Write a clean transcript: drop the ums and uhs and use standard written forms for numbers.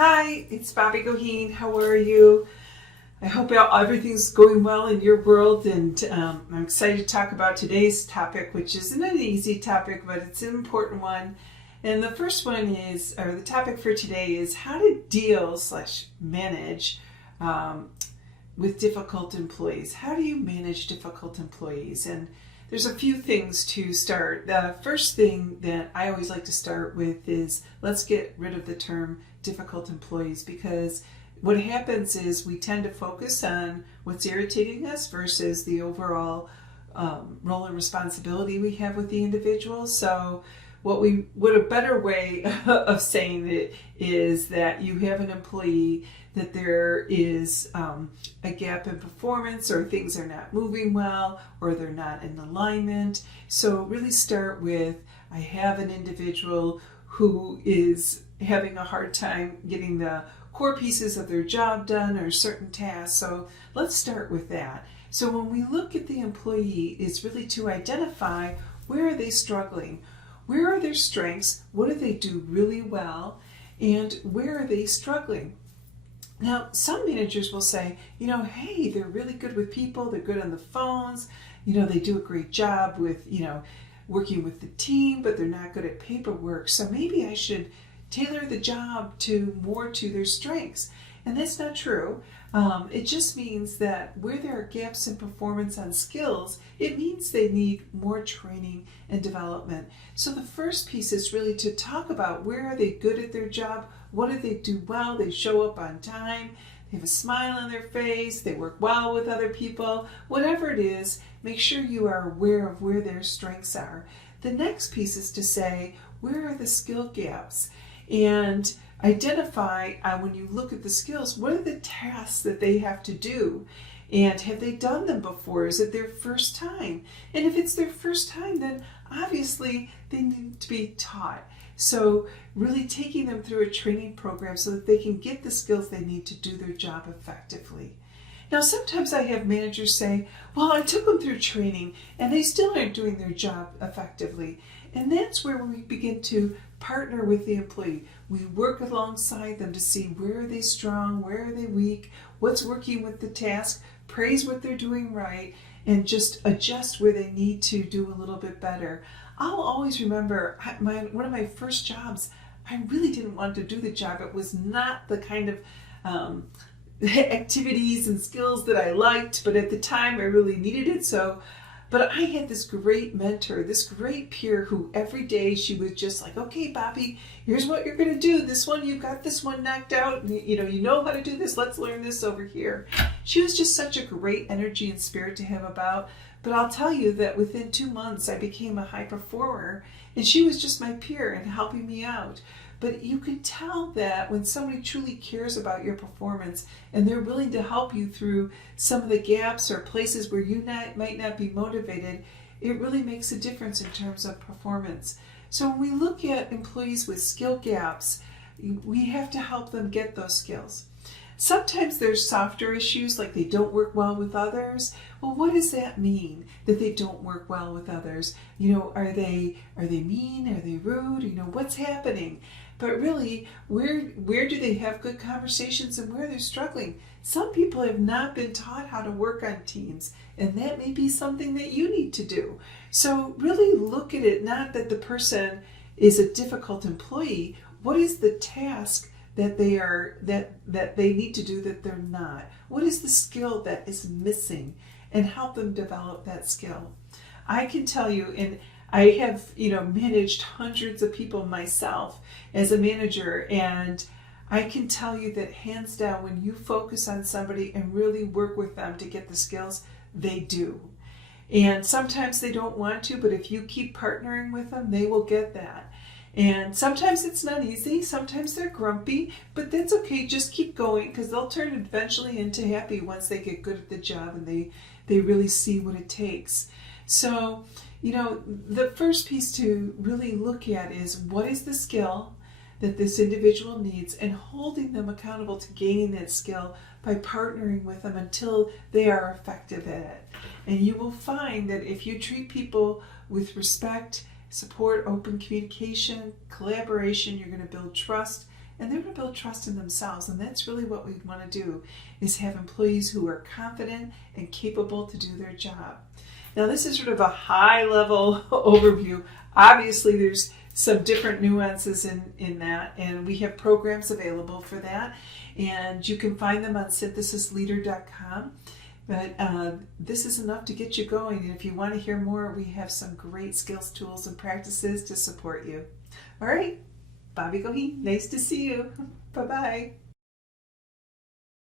Hi, it's Bobbie Goheen. How are you? I hope everything's going well in your world, and I'm excited to talk about today's topic, which isn't an easy topic, but it's an important one. And the first one is, or the topic for today is how to deal/manage with difficult employees. How do you manage difficult employees? And there's a few things to start. The first thing that I always like to start with is let's get rid of the term difficult employees, because what happens is we tend to focus on what's irritating us versus the overall role and responsibility we have with the individual. So what a better way of saying it is that you have an employee that there is a gap in performance, or things are not moving well, or they're not in alignment. So really start with, I have an individual who is having a hard time getting the core pieces of their job done or certain tasks. So let's start with that. So when we look at the employee, it's really to identify, where are they struggling? Where are their strengths? What do they do really well? And where are they struggling? Now, some managers will say, hey, they're really good with people. They're good on the phones. They do a great job with, working with the team, but they're not good at paperwork. So maybe I should tailor the job more to their strengths. And that's not true. It just means that where there are gaps in performance on skills, it means they need more training and development. So the first piece is really to talk about, where are they good at their job? What do they do well? They show up on time. They have a smile on their face. They work well with other people. Whatever it is, make sure you are aware of where their strengths are. The next piece is to say, where are the skill gaps? And identify, when you look at the skills, what are the tasks that they have to do? And have they done them before? Is it their first time? And if it's their first time, then obviously they need to be taught. So really taking them through a training program so that they can get the skills they need to do their job effectively. Now, sometimes I have managers say, well, I took them through training and they still aren't doing their job effectively. And that's where we begin to partner with the employee. We work alongside them to see, where are they strong, where are they weak, what's working with the task, praise what they're doing right, and just adjust where they need to do a little bit better. I'll always remember one of my first jobs, I really didn't want to do the job. It was not the kind of activities and skills that I liked, but at the time I really needed it. But I had this great mentor, this great peer, who every day she was just like, okay, Bobbie, here's what you're going to do. This one, you got this one knocked out. You know how to do this. Let's learn this over here. She was just such a great energy and spirit to have about. But I'll tell you that within 2 months, I became a high performer, and she was just my peer and helping me out. But you can tell that when somebody truly cares about your performance and they're willing to help you through some of the gaps or places where you might not be motivated, it really makes a difference in terms of performance. So when we look at employees with skill gaps, we have to help them get those skills. Sometimes there's softer issues, like they don't work well with others. Well, what does that mean, that they don't work well with others? Are they mean? Are they rude? What's happening? But really, where do they have good conversations and where they're struggling? Some people have not been taught how to work on teams, and that may be something that you need to do. So really look at it, not that the person is a difficult employee. What is the task that they need to do that they're not? What is the skill that is missing? And help them develop that skill. I can tell you, and I have managed hundreds of people myself as a manager, and I can tell you that hands down, when you focus on somebody and really work with them to get the skills, they do. And sometimes they don't want to, but if you keep partnering with them, they will get that. And sometimes it's not easy, sometimes they're grumpy, but that's okay. Just keep going, because they'll turn eventually into happy once they get good at the job and they really see what it takes. So, the first piece to really look at is, what is the skill that this individual needs, and holding them accountable to gaining that skill by partnering with them until they are effective at it. And you will find that if you treat people with respect, support, open communication, collaboration, you're going to build trust, and they're going to build trust in themselves. And that's really what we want to do, is have employees who are confident and capable to do their job. Now, this is sort of a high-level overview. Obviously, there's some different nuances in that, and we have programs available for that, and you can find them on synthesisleader.com. But this is enough to get you going, and if you want to hear more, we have some great skills, tools, and practices to support you. All right, Bobbie Goheen, nice to see you. Bye-bye.